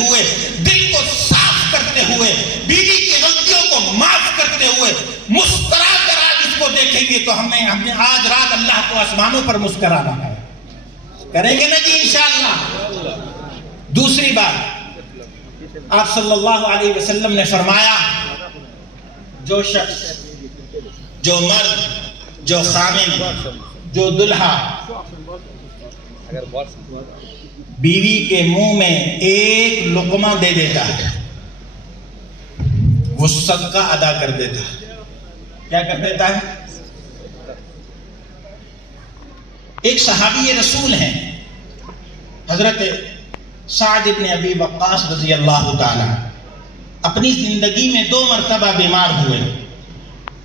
ہوئے، دل کو صاف کرتے ہوئے، بیوی کی غلطیوں کو معاف کرتے ہوئے مسکرا کر آج اس کو دیکھیں گے تو ہمیں آج رات اللہ کو آسمانوں پر مسکرانا ہے. کریں گے نا جی انشاءاللہ. دوسری بات، آپ صلی اللہ علیہ وسلم نے فرمایا جو شخص، جو مرد، جو خامن، جو دلہا بیوی کے منہ میں ایک لقمہ دے دیتا ہے وہ صدقہ ادا کر دیتا ہے. کیا کر دیتا ہے؟ ایک صحابی رسول ہیں حضرت سعد بن ابی وقاص رضی اللہ تعالی، اپنی زندگی میں 2 مرتبہ بیمار ہوئے.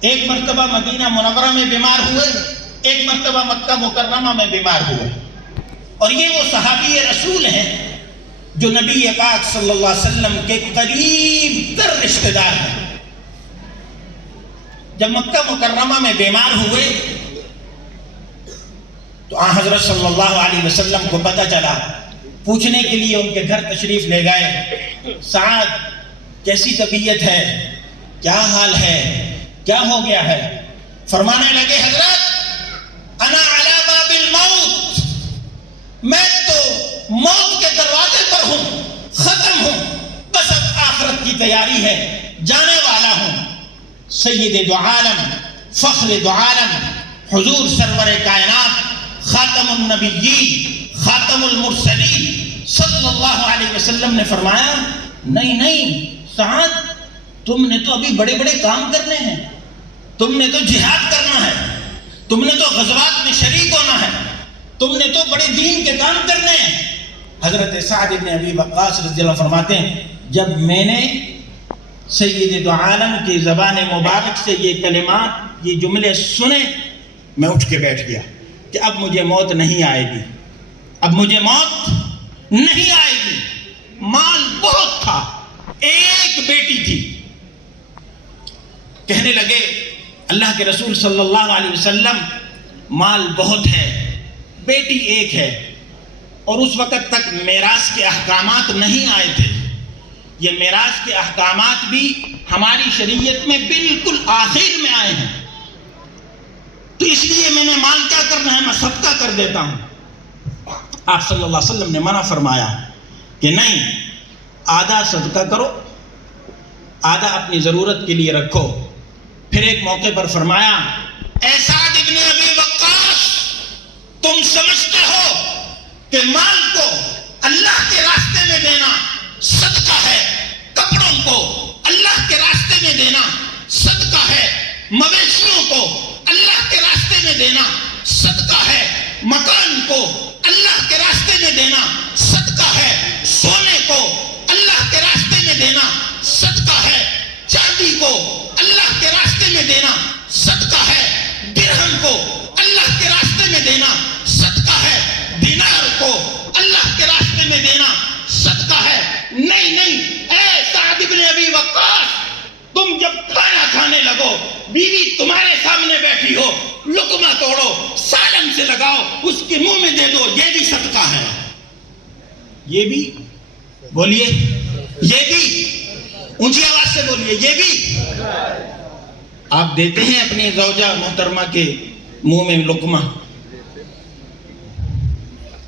ایک مرتبہ مدینہ منورہ میں بیمار ہوئے، ایک مرتبہ مکہ مکرمہ میں بیمار ہوئے. اور یہ وہ صحابی رسول ہیں جو نبی پاک صلی اللہ علیہ وسلم کے قریب تر رشتہ دار ہیں. جب مکہ مکرمہ میں بیمار ہوئے تو آن حضرت صلی اللہ علیہ وسلم کو پتہ چلا، پوچھنے کے لیے ان کے گھر تشریف لے گئے، سعد کیسی طبیعت ہے، کیا حال ہے، کیا ہو گیا ہے؟ فرمانے لگے حضرت انا علی باب الموت، میں تو موت کے دروازے پر ہوں، ختم ہوں، بس اب آخرت کی تیاری ہے، جانے والا ہوں. سید دو عالم، فخر دو عالم، حضور سرور کائنات، خاتم النبیین، خاتم المرسلین صلی اللہ علیہ وسلم نے فرمایا نہیں سعد، تم نے تو ابھی بڑے بڑے کام کرنے ہیں، تم نے تو جہاد کرنا ہے، تم نے تو غزوات میں شریک ہونا ہے، تم نے تو بڑے دین کے کام کرنے ہیں. حضرت سعد بن ابی وقاص رضی اللہ فرماتے ہیں جب میں نے سید دو عالم کی زبان مبارک سے یہ کلمات، یہ جملے سنے، میں اٹھ کے بیٹھ گیا کہ اب مجھے موت نہیں آئے گی، اب مجھے موت نہیں آئے گی. مال بہت تھا، ایک بیٹی تھی. کہنے لگے اللہ کے رسول صلی اللہ علیہ وسلم مال بہت ہے، بیٹی ایک ہے، اور اس وقت تک میراث کے احکامات نہیں آئے تھے. یہ میراث کے احکامات بھی ہماری شریعت میں بالکل آخر میں آئے ہیں، تو اس لیے میں نے مال کیا کرنا ہے، میں صدقہ کر دیتا ہوں. آپ صلی اللہ علیہ وسلم نے منع فرمایا کہ نہیں، آدھا صدقہ کرو، آدھا اپنی ضرورت کے لیے رکھو. پھر ایک موقع پر فرمایا اے سعد ابن ابی وقاص، تم سمجھتے ہو کہ مال کو اللہ کے راستے میں دینا صدقہ ہے، کپڑوں کو اللہ کے راستے میں دینا صدقہ ہے، مویشیوں کو اللہ کے راستے میں دینا صدقہ ہے، مکان کو اللہ کے راستے میں دینا صدقہ ہے، سونے کو اللہ کے راستے میں دینا صدقہ ہے، چاندی کو اللہ کے راستے میں دینا صدقہ ہے، درہم کو اللہ کے راستے میں دینا صدقہ ہے، دینار کو اللہ کے راستے میں دینا صدقہ ہے. نہیں اے سعد بن ابی وقاص، تم جب کھانا کھانے لگو، بیوی تمہارے سامنے بیٹھی ہو، لقمہ توڑو، سالن سے لگاؤ، اس کے منہ میں دے دو، یہ بھی صدقہ ہے. یہ بھی بولیے، یہ بھی اونچی آواز سے بولیے، یہ بھی آپ دیتے ہیں اپنی زوجہ محترمہ کے منہ میں لقمہ.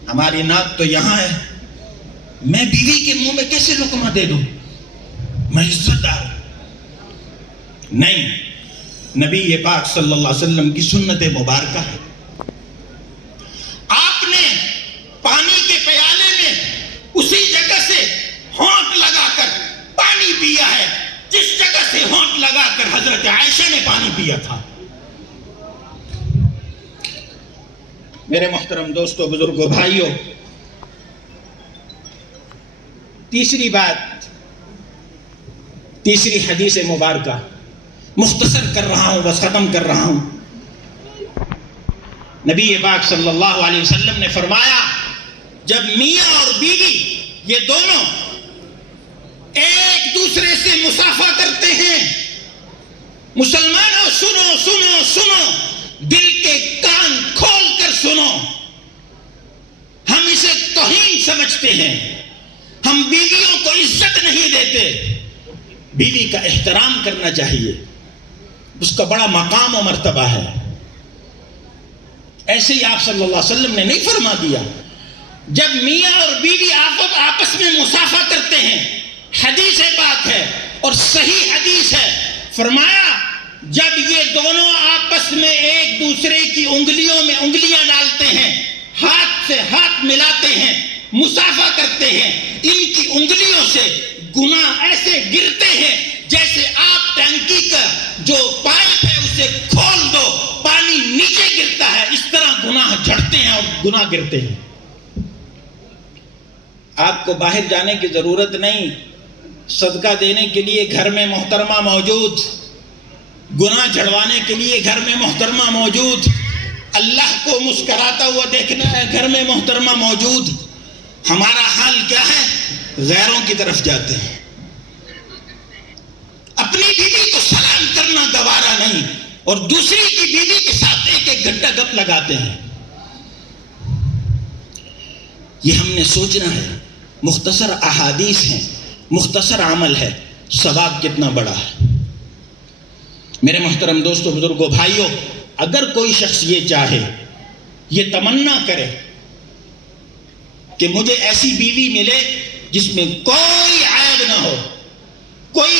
ہماری ناک تو یہاں ہے، میں بیوی کے منہ میں کیسے لقمہ دے دوں؟ میں عزت دار نہیں. نبی پاک صلی اللہ علیہ وسلم کی سنت مبارکہ ہے. آپ نے پانی کے پیالے میں اسی جگہ سے ہونٹ لگا کر پانی پیا ہے جس جگہ سے ہونٹ لگا کر حضرت عائشہ نے پانی پیا تھا. میرے محترم دوستو، بزرگوں، بھائیوں، تیسری بات، تیسری حدیث مبارکہ مختصر کر رہا ہوں، بس ختم کر رہا ہوں. نبی پاک صلی اللہ علیہ وسلم نے فرمایا جب میاں اور بیوی یہ دونوں ایک دوسرے سے مصافحہ کرتے ہیں، مسلمانوں سنو سنو سنو، دل کے کان کھول کر سنو، ہم اسے توہین سمجھتے ہیں، ہم بیویوں کو کہتے بیوی کا احترام کرنا چاہیے، اس کا بڑا مقام و مرتبہ ہے۔ ایسے ہی آپ صلی اللہ علیہ وسلم نے نہیں فرما دیا جب میاں اور بیوی آپس میں مصافحہ کرتے ہیں، حدیث پاک ہے اور صحیح حدیث ہے، فرمایا جب یہ دونوں آپس میں ایک دوسرے کی انگلیوں میں انگلیاں ڈالتے ہیں، ہاتھ سے ہاتھ ملاتے ہیں، مصافحہ کرتے ہیں، ان کی انگلیوں سے گناہ ایسے گرتے ہیں جیسے آپ ٹینکی کا جو پائپ ہے اسے کھول دو، پانی نیچے گرتا ہے، اس طرح گناہ جھڑتے ہیں اور گناہ گرتے ہیں۔ آپ کو باہر جانے کی ضرورت نہیں، صدقہ دینے کے لیے گھر میں محترمہ موجود، گناہ جھڑوانے کے لیے گھر میں محترمہ موجود، اللہ کو مسکراتا ہوا دیکھنا ہے گھر میں محترمہ موجود۔ ہمارا حال کیا ہے؟ غیروں کی طرف جاتے ہیں، اپنی بیوی کو سلام کرنا گوارا نہیں اور دوسری کی بیوی کے ساتھ ایک ایک گھنٹہ گپ لگاتے ہیں۔ یہ ہم نے سوچنا ہے، مختصر احادیث ہیں، مختصر عمل ہے، ثواب کتنا بڑا ہے۔ میرے محترم دوستو، بزرگوں، بھائیوں، اگر کوئی شخص یہ چاہے، یہ تمنا کرے کہ مجھے ایسی بیوی ملے جس میں کوئی عیب نہ ہو، کوئی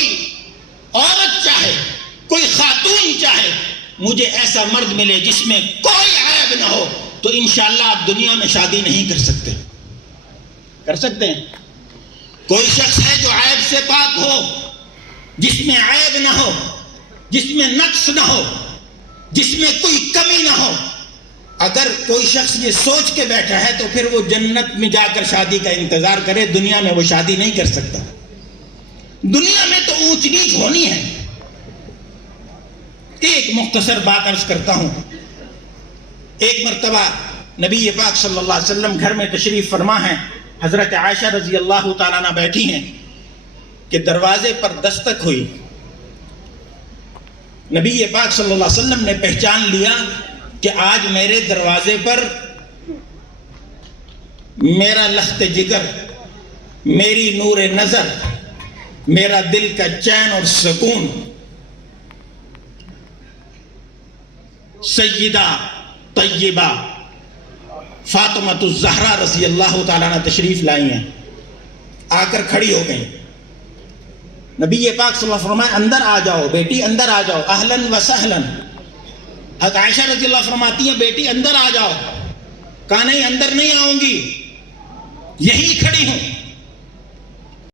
عورت چاہے، کوئی خاتون چاہے مجھے ایسا مرد ملے جس میں کوئی عیب نہ ہو، تو انشاءاللہ آپ دنیا میں شادی نہیں کر سکتے۔ کر سکتے ہیں؟ کوئی شخص ہے جو عیب سے پاک ہو، جس میں عیب نہ ہو، جس میں نقص نہ ہو، جس میں کوئی کمی نہ ہو، اگر کوئی شخص یہ سوچ کے بیٹھا ہے تو پھر وہ جنت میں جا کر شادی کا انتظار کرے، دنیا میں وہ شادی نہیں کر سکتا۔ دنیا میں تو اونچ نیچ ہونی ہے۔ ایک مختصر بات عرض کرتا ہوں۔ ایک مرتبہ نبی پاک صلی اللہ علیہ وسلم گھر میں تشریف فرما ہیں، حضرت عائشہ رضی اللہ تعالیٰ عنہ بیٹھی ہیں کہ دروازے پر دستک ہوئی۔ نبی پاک صلی اللہ علیہ وسلم نے پہچان لیا کہ آج میرے دروازے پر میرا لخت جگر، میری نور نظر، میرا دل کا چین اور سکون سیدہ طیبہ فاطمۃ الزہرا رضی اللہ تعالیٰ عنہ تشریف لائی ہیں، آ کر کھڑی ہو گئیں۔ نبی پاک صلی اللہ علیہ وسلم فرمائے اندر آ جاؤ بیٹی، اندر آ جاؤ، اہلاً و سہلاً۔ حضرت عائشہ رضی اللہ عنہ فرماتی ہیں بیٹی اندر آ جاؤ۔ کہا نہیں، اندر نہیں آؤں گی، یہی کھڑی ہوں۔